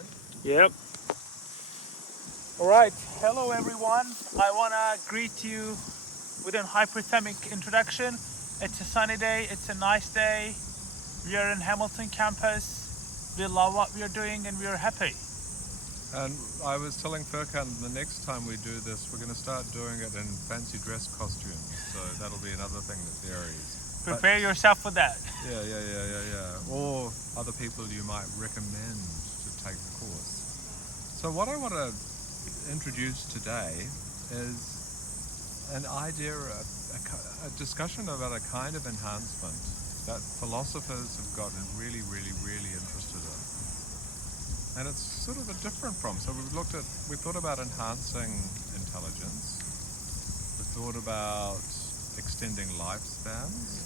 going? Yep. All right. Hello, everyone. I want to greet you with an hyperthermic introduction. It's a sunny day. It's a nice day. We are in Hamilton campus. We love what we are doing and we are happy. And I was telling Furkan the next time we do this, we're going to start doing it in fancy dress costumes. So that'll be another thing that varies. Prepare yourself for that. Yeah. Or other people you might recommend to take the course. So what I want to introduce today is an idea, a discussion about a kind of enhancement that philosophers have gotten really interested in. And it's sort of a different from. So we thought about enhancing intelligence. We thought about extending lifespans.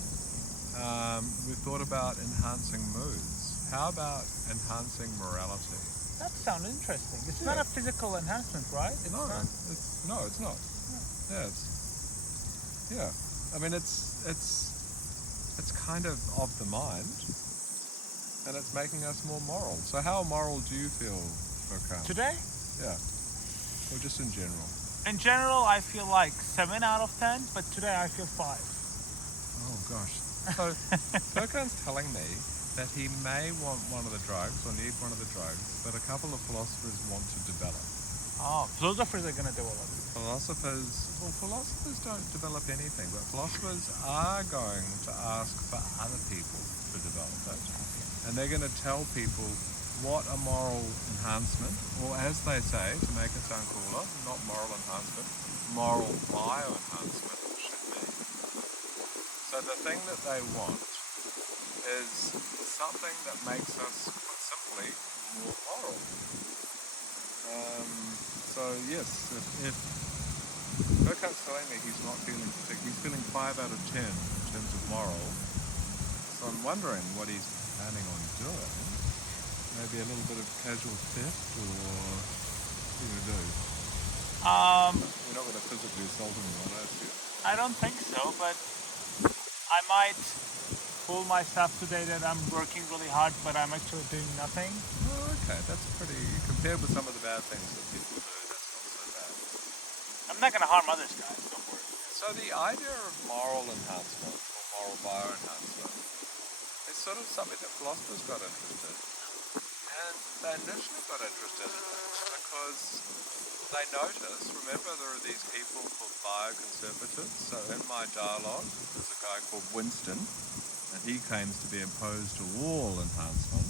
We thought about enhancing moods. How about enhancing morality? That sounds interesting. It's not a physical enhancement, right? It's No, not. it's not. Yeah. I mean, it's kind of the mind, and it's making us more moral. So how moral do you feel, Furkan? Today? Yeah. Or just in general? In general, I feel like 7 out of 10, but today I feel 5. Oh gosh. So Furkan's telling me that he may want one of the drugs or need one of the drugs that a couple of philosophers want to develop. Oh, philosophers are going to develop it. Philosophers don't develop anything, but philosophers are going to ask for other people to develop it. And they're going to tell people what a moral enhancement, or as they say, to make it sound cooler, not moral enhancement, moral bioenhancement should be. So the thing that they want is something that makes us, put simply, more moral. So yes, if Furkan's telling me he's not feeling particularly, he's feeling 5 out of 10 in terms of moral. So I'm wondering what he's planning on doing. Maybe a little bit of casual theft, or what are you going to do? You're not going to physically assault anyone, I assume? I don't think so, but I might fool myself today that I'm working really hard, but I'm actually doing nothing. Oh, okay, that's pretty, compared with some of the bad things that people do, that's not so bad. I'm not going to harm others, guys, don't worry. So the idea of moral enhancement, or moral bioenhancement, is sort of something that philosophers got interested in. And they initially got interested in it because they noticed, remember there are these people called bioconservatives. So in my dialogue, there's a guy called Winston, and he claims to be opposed to all enhancement.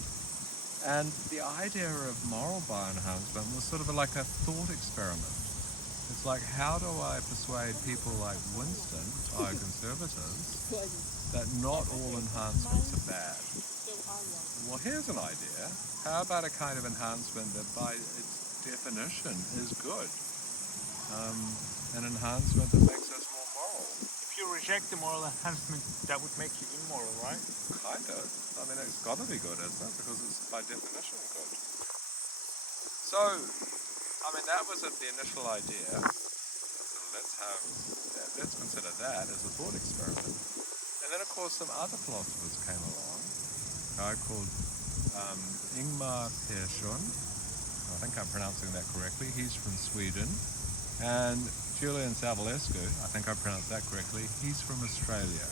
And the idea of moral bioenhancement was sort of like a thought experiment. It's like, how do I persuade people like Winston, bioconservatives, that not all enhancements are bad? Well, here's an idea. How about a kind of enhancement that by its definition is good? An enhancement that makes us more moral. If you reject the moral enhancement, that would make you immoral, right? Kind of. I mean, it's got to be good, isn't it? Because it's by definition good. So, I mean, that was the initial idea. So let's consider that as a thought experiment. And then, of course, some other philosophers came along. A guy called Ingmar Persson. I think I'm pronouncing that correctly. He's from Sweden. And Julian Savulescu, I think I pronounced that correctly. He's from Australia.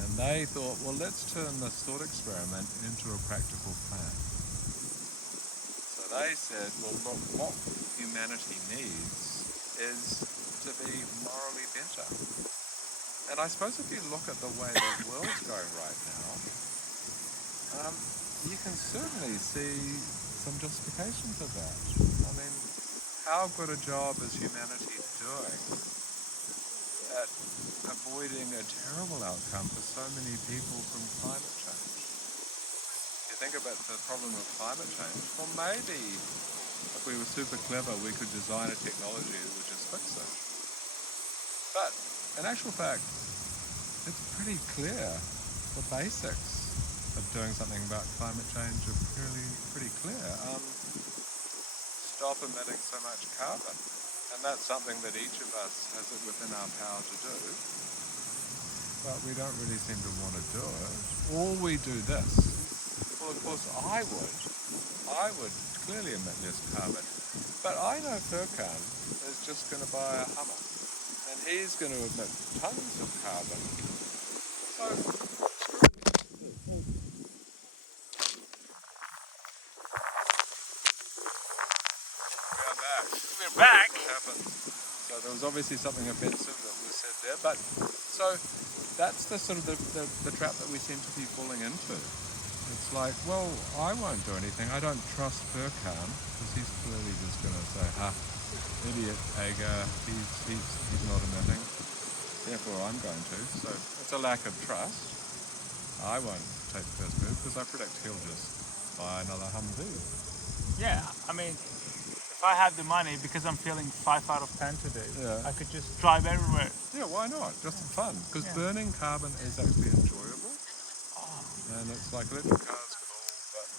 And they thought, well, let's turn this thought experiment into a practical plan. So they said, well, look, what humanity needs is to be morally better. And I suppose if you look at the way the world's going right now, you can certainly see some justifications of that. I mean, how good a job is humanity doing at avoiding a terrible outcome for so many people from climate change? If you think about the problem of climate change, well, maybe if we were super clever, we could design a technology that would just fix it. But in actual fact, it's pretty clear. The basics of doing something about climate change are pretty clear. Stop emitting so much carbon. And that's something that each of us has it within our power to do. But we don't really seem to want to do it. Or we do this. Well, of course, I would clearly emit less carbon. But I know Furkan is just going to buy a Hummer, and he's going to emit tons of carbon. So we are back. We're back. What happened? So there was obviously something offensive that was said there, but so that's the sort of the trap that we seem to be falling into. It's like, well, I won't do anything. I don't trust Furkan because he's clearly just going to say, "Ha, idiot, Aga, he's not emitting. Therefore, I'm going to." So it's a lack of trust. I won't take the first move because I predict he'll just buy another Humvee. Yeah, I mean, if I had the money, because I'm feeling 5 out of 10 today, Yeah. I could just drive everywhere. Yeah, why not? Just for fun. Because Yeah. burning carbon is actually enjoyable. Oh, And it's like electric cars cool, but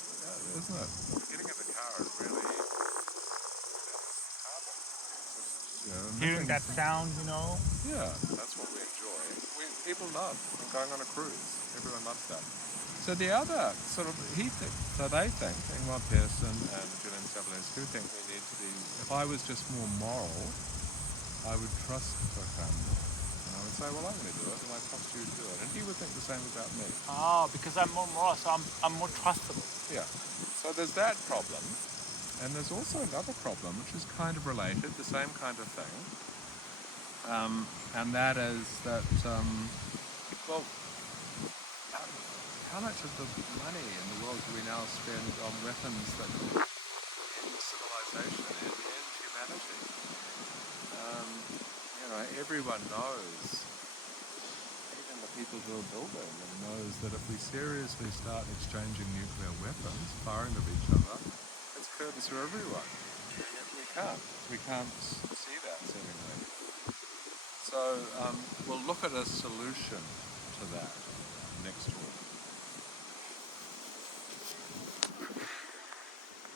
isn't it? Getting in the car is really carbon. You know, hearing that emitting- sound, you know. Yeah, that's what we enjoy. People love going on a cruise. Everyone loves that. So the other sort of so they think, Ingmar Persson and Julian Savulescu think we need to be. If I was just more moral, I would trust Furkan more. And I would say, well, I'm going to do it, and I trust you to do it. And he would think the same about me. Oh, because I'm more moral, so I'm more trustable. Yeah. So there's that problem. And there's also another problem, which is kind of related, the same kind of thing. And that is that, well, how much of the money in the world do we now spend on weapons that end civilization and end humanity? Everyone knows, even the people who are building them knows that if we seriously start exchanging nuclear weapons, firing of each other, it's curtains for everyone. And yet we can't see that seemingly. So we'll look at a solution to that next week.